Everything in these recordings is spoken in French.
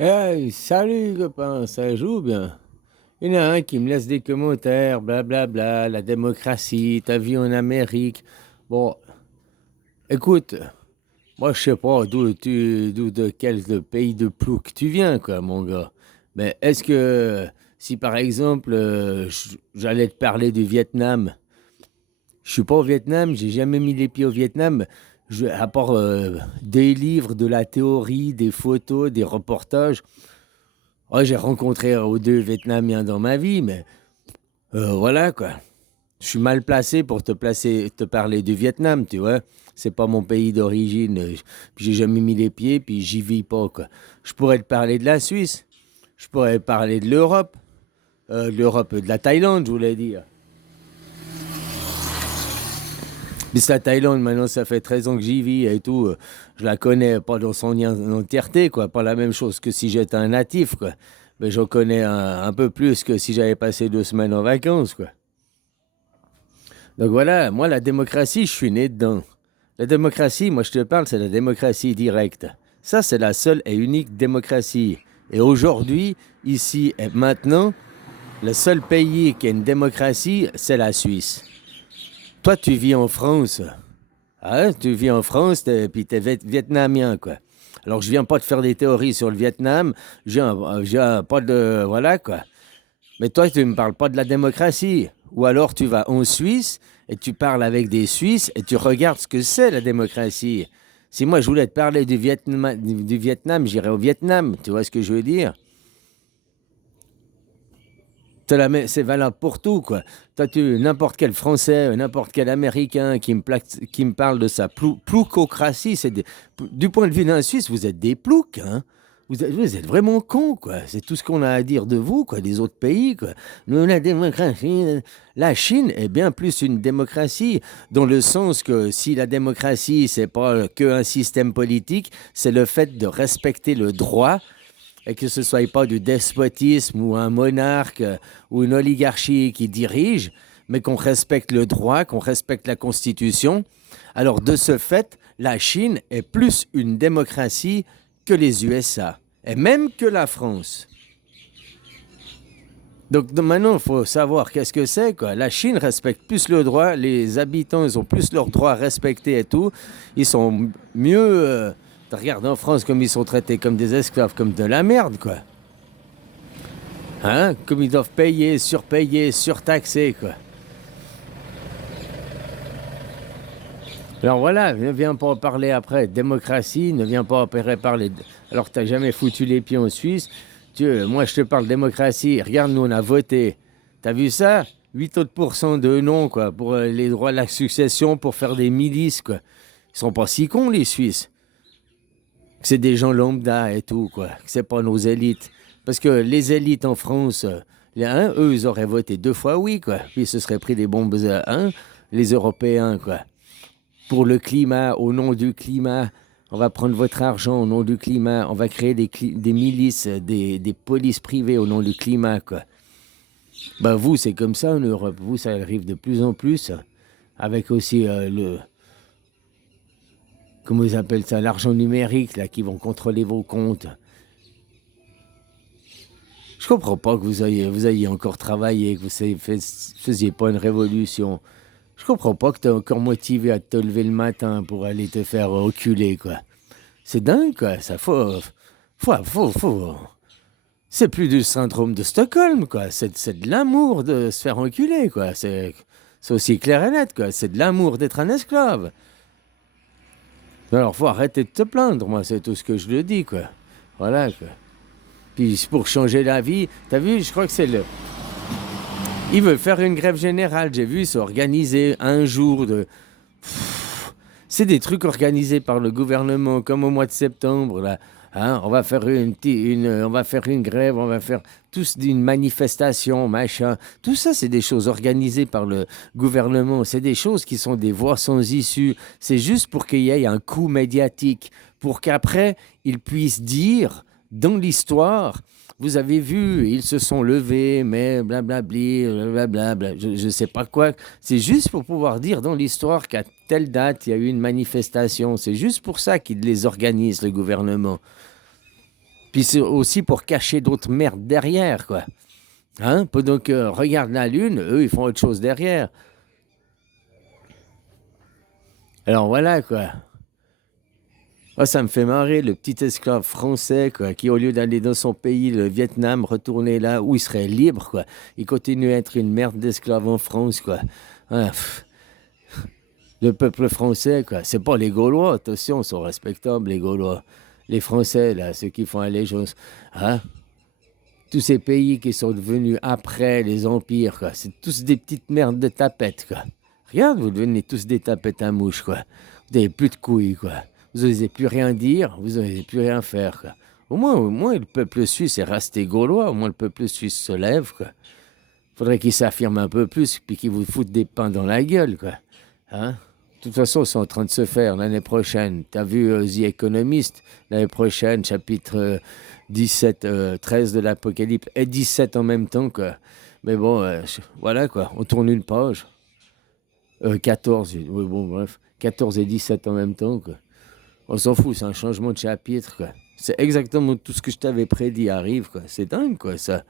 Hey, salut copain, ça joue bien. Il y en a un qui me laisse des commentaires, blablabla, la démocratie, ta vie en Amérique. Bon, écoute, moi je sais pas de quel pays de plouc tu viens, quoi, mon gars. Mais est-ce que si par exemple j'allais te parler du Vietnam, je suis pas au Vietnam, j'ai jamais mis les pieds au Vietnam, à part des livres, de la théorie, des photos, des reportages. Ouais, j'ai rencontré un ou deux Vietnamiens dans ma vie, mais voilà quoi. Je suis mal placé pour te parler du Vietnam, tu vois. C'est pas mon pays d'origine. Puis j'ai jamais mis les pieds, puis j'y vis pas, quoi. Je pourrais te parler de la Suisse. Je pourrais parler de l'Europe, de la Thaïlande, je voulais dire. Mais c'est la Thaïlande, maintenant, ça fait 13 ans que j'y vis et tout. Je la connais pas dans son entièreté, quoi. Pas la même chose que si j'étais un natif, quoi. Mais j'en connais un peu plus que si j'avais passé 2 semaines en vacances, quoi. Donc voilà, moi, la démocratie, je suis né dedans. La démocratie, moi, je te parle, c'est la démocratie directe. Ça, c'est la seule et unique démocratie. Et aujourd'hui, ici et maintenant, le seul pays qui a une démocratie, c'est la Suisse. Toi, tu vis en France. Hein? Tu vis en France, puis t'es vietnamien, quoi. Alors, je viens pas te faire des théories sur le Vietnam. Je viens pas de... Voilà, quoi. Mais toi, tu ne me parles pas de la démocratie. Ou alors tu vas en Suisse et tu parles avec des Suisses et tu regardes ce que c'est la démocratie. Si moi je voulais te parler du Vietnam, j'irais au Vietnam. Tu vois ce que je veux dire? C'est valable pour tout, quoi. Toi, n'importe quel Français, n'importe quel Américain qui me parle de sa ploucocratie, du point de vue d'un Suisse, vous êtes des ploucs, hein. Vous êtes vraiment cons, quoi. C'est tout ce qu'on a à dire de vous, quoi, des autres pays, quoi. Nous, la démocratie, la Chine est bien plus une démocratie, dans le sens que si la démocratie, c'est pas qu'un système politique, c'est le fait de respecter le droit et que ce ne soit pas du despotisme ou un monarque ou une oligarchie qui dirige, mais qu'on respecte le droit, qu'on respecte la Constitution. Alors de ce fait, la Chine est plus une démocratie que les USA, et même que la France. Donc maintenant, il faut savoir qu'est-ce que c'est, quoi. La Chine respecte plus le droit, les habitants, ils ont plus leurs droits respectés et tout. Ils sont mieux... regarde en France comme ils sont traités comme des esclaves, comme de la merde, quoi. Hein? Comme ils doivent payer, surtaxer, quoi. Alors voilà, ne viens pas en parler après. Démocratie, ne viens pas en parler. Alors que tu n'as jamais foutu les pieds en Suisse. Moi, je te parle démocratie. Regarde, nous, on a voté. T'as vu ça? 8 autres pourcents de non, quoi, pour les droits de la succession, pour faire des milices, quoi. Ils sont pas si cons, les Suisses. C'est des gens lambda et tout, quoi. C'est pas nos élites. Parce que les élites en France, eux, ils auraient voté 2 fois oui, quoi. Puis ils se seraient pris des bombes les Européens, quoi. Pour le climat, au nom du climat, on va prendre votre argent au nom du climat, on va créer des milices, des polices privées au nom du climat, quoi. Ben vous, c'est comme ça en Europe. Vous, ça arrive de plus en plus, avec aussi comment ils appellent ça, l'argent numérique, là, qui vont contrôler vos comptes. Je comprends pas que vous ayez encore travaillé, que faisiez pas une révolution. Je comprends pas que tu es encore motivé à te lever le matin pour aller te faire reculer, quoi. C'est dingue, quoi. Ça faut. C'est plus du syndrome de Stockholm, quoi. C'est de l'amour de se faire reculer, quoi. C'est aussi clair et net, quoi. C'est de l'amour d'être un esclave. Alors, faut arrêter de te plaindre, moi, c'est tout ce que je le dis, quoi. Voilà, quoi. Puis pour changer la vie, t'as vu, je crois que c'est le... Ils veulent faire une grève générale, j'ai vu, c'est organisé un jour de... C'est des trucs organisés par le gouvernement, comme au mois de septembre, là. Hein, on va faire on va faire une grève, on va faire tous une manifestation, machin. Tout ça, c'est des choses organisées par le gouvernement. C'est des choses qui sont des voies sans issue. C'est juste pour qu'il y ait un coup médiatique, pour qu'après, ils puissent dire dans l'histoire, vous avez vu, ils se sont levés, mais blablabli, blablabla, je ne sais pas quoi. C'est juste pour pouvoir dire dans l'histoire qu'à telle date, il y a eu une manifestation. C'est juste pour ça qu'ils les organisent, le gouvernement. Puis c'est aussi pour cacher d'autres merdes derrière, quoi. Hein? Pendant que regarde la Lune, eux, ils font autre chose derrière. Alors voilà, quoi. Ah, ça me fait marrer, le petit esclave français, quoi, qui, au lieu d'aller dans son pays, le Vietnam, retourner là où il serait libre, quoi, il continue à être une merde d'esclave en France, quoi. Ah, le peuple français, quoi. C'est pas les Gaulois, attention, ils sont respectables, les Gaulois. Les Français, là, ceux qui font allégeance. Hein? Tous ces pays qui sont devenus après les empires, quoi. C'est tous des petites merdes de tapettes, quoi. Regarde, vous devenez tous des tapettes à mouche, quoi. Vous n'avez plus de couilles, quoi. Vous n'osez plus rien dire, vous n'osez plus rien faire, quoi. Au moins, le peuple suisse est resté gaulois. Au moins, le peuple suisse se lève, quoi. Faudrait qu'il s'affirme un peu plus, puis qu'il vous foute des pains dans la gueule, quoi. Hein? De toute façon, c'est en train de se faire l'année prochaine. Tu as vu The Economist, l'année prochaine, chapitre 17, 13 de l'Apocalypse, et 17 en même temps, quoi. Mais bon, voilà, quoi. On tourne une page. 14, oui, bon, bref. 14 et 17 en même temps, quoi. On s'en fout, c'est un changement de chapitre, quoi. C'est exactement tout ce que je t'avais prédit arrive, quoi. C'est dingue, quoi, ça.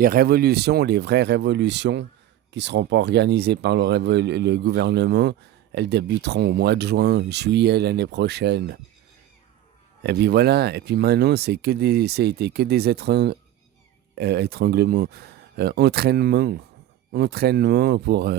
Les révolutions, les vraies révolutions, qui ne seront pas organisées par le gouvernement, elles débuteront au mois de juin, juillet l'année prochaine. Et puis voilà, et puis maintenant, c'était que des étranglements, entraînements pour,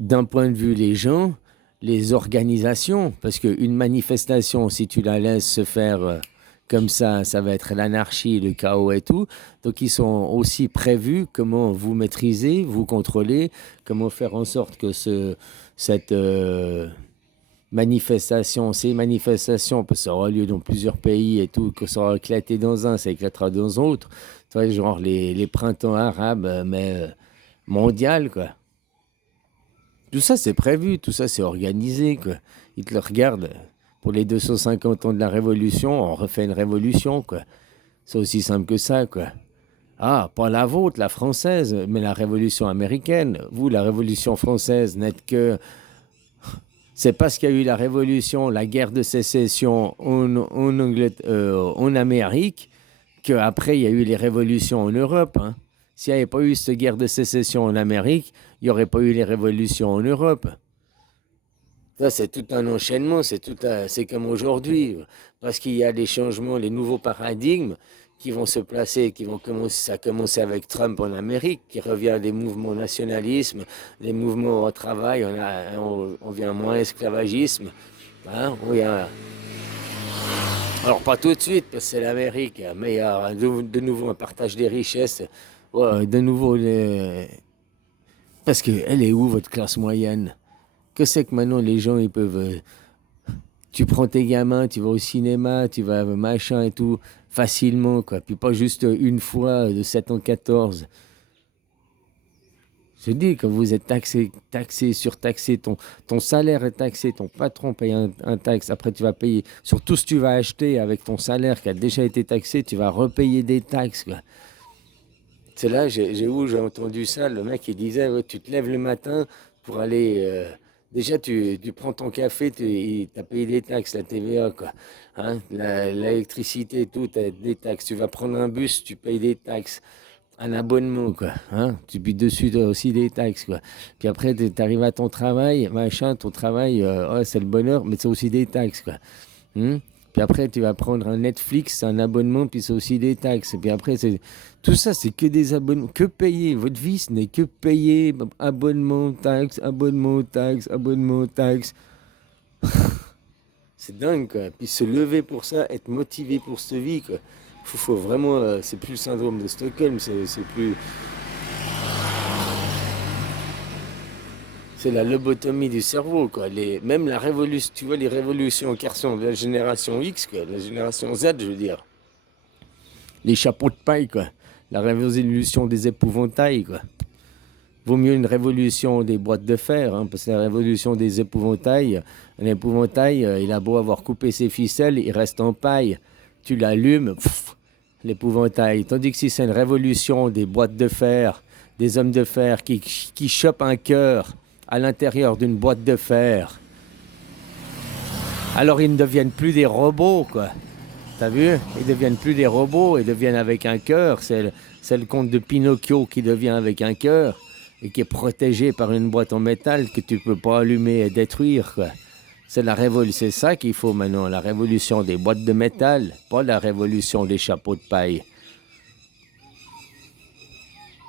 d'un point de vue les gens, les organisations, parce qu'une manifestation, si tu la laisses se faire comme ça va être l'anarchie, le chaos et tout. Donc ils sont aussi prévus comment vous maîtriser, vous contrôler, comment faire en sorte que cette manifestation, ces manifestations, parce que ça aura lieu dans plusieurs pays et tout, que ça aura éclaté dans un, ça éclatera dans l'autre. Tu vois, genre les printemps arabes, mais mondial, quoi. Tout ça, c'est prévu, tout ça, c'est organisé, quoi. Ils te le regardent. Pour les 250 ans de la Révolution, on refait une révolution, quoi. C'est aussi simple que ça, quoi. Ah, pas la vôtre, la française, mais la Révolution américaine. Vous, la Révolution française, n'êtes que... C'est parce qu'il y a eu la Révolution, la guerre de sécession en Amérique, qu'après, il y a eu les révolutions en Europe, hein. S'il n'y avait pas eu cette guerre de sécession en Amérique, il n'y aurait pas eu les révolutions en Europe. Ça, c'est tout un enchaînement, c'est comme aujourd'hui, parce qu'il y a les changements, les nouveaux paradigmes qui vont se placer, qui vont commencer, ça a commencé avec Trump en Amérique, qui revient des mouvements nationalisme, des mouvements au travail, on vient moins esclavagisme, hein, alors pas tout de suite, parce que c'est l'Amérique, mais il y a de nouveau un partage des richesses, ouais, de nouveau, parce qu'elle est où votre classe moyenne? Que c'est que maintenant les gens ils peuvent. Tu prends tes gamins, tu vas au cinéma, tu vas machin et tout, facilement, quoi. Puis pas juste une fois de 7 en 14. Je dis, quand vous êtes surtaxé, ton salaire est taxé, ton patron paye un taxe, après tu vas payer sur tout ce que tu vas acheter avec ton salaire qui a déjà été taxé, tu vas repayer des taxes, quoi. C'est là, j'ai entendu ça, le mec il disait, ouais, tu te lèves le matin pour aller... déjà, tu prends ton café, tu as payé des taxes, la TVA, quoi. Hein, l'électricité et tout, tu as des taxes. Tu vas prendre un bus, tu payes des taxes. Un abonnement, quoi. Hein, puis dessus, tu as aussi des taxes, quoi. Puis après, tu arrives à ton travail, machin, ton travail, ouais, c'est le bonheur, mais c'est aussi des taxes, quoi. Puis après, tu vas prendre un Netflix, un abonnement, puis c'est aussi des taxes. Et puis après, tout ça, c'est que des abonnements. Que payer. Votre vie, ce n'est que payer abonnement, taxes, abonnement, taxes, abonnement, taxes. C'est dingue, quoi. Puis se lever pour ça, être motivé pour cette vie, quoi. Faut vraiment... c'est plus le syndrome de Stockholm, c'est plus... C'est la lobotomie du cerveau, quoi. Même la révolution, tu vois, les révolutions qui sont de la génération X, quoi, de la génération Z, je veux dire. Les chapeaux de paille, quoi. La révolution des épouvantails, quoi. Vaut mieux une révolution des boîtes de fer, hein, parce que la révolution des épouvantails, un épouvantail, il a beau avoir coupé ses ficelles, il reste en paille. Tu l'allumes, l'épouvantail. Tandis que si c'est une révolution des boîtes de fer, des hommes de fer qui chopent un cœur à l'intérieur d'une boîte de fer. Alors ils ne deviennent plus des robots, quoi. T'as vu? Ils deviennent plus des robots, ils deviennent avec un cœur. C'est le conte de Pinocchio qui devient avec un cœur et qui est protégé par une boîte en métal que tu peux pas allumer et détruire, quoi. C'est ça qu'il faut maintenant, la révolution des boîtes de métal, pas la révolution des chapeaux de paille.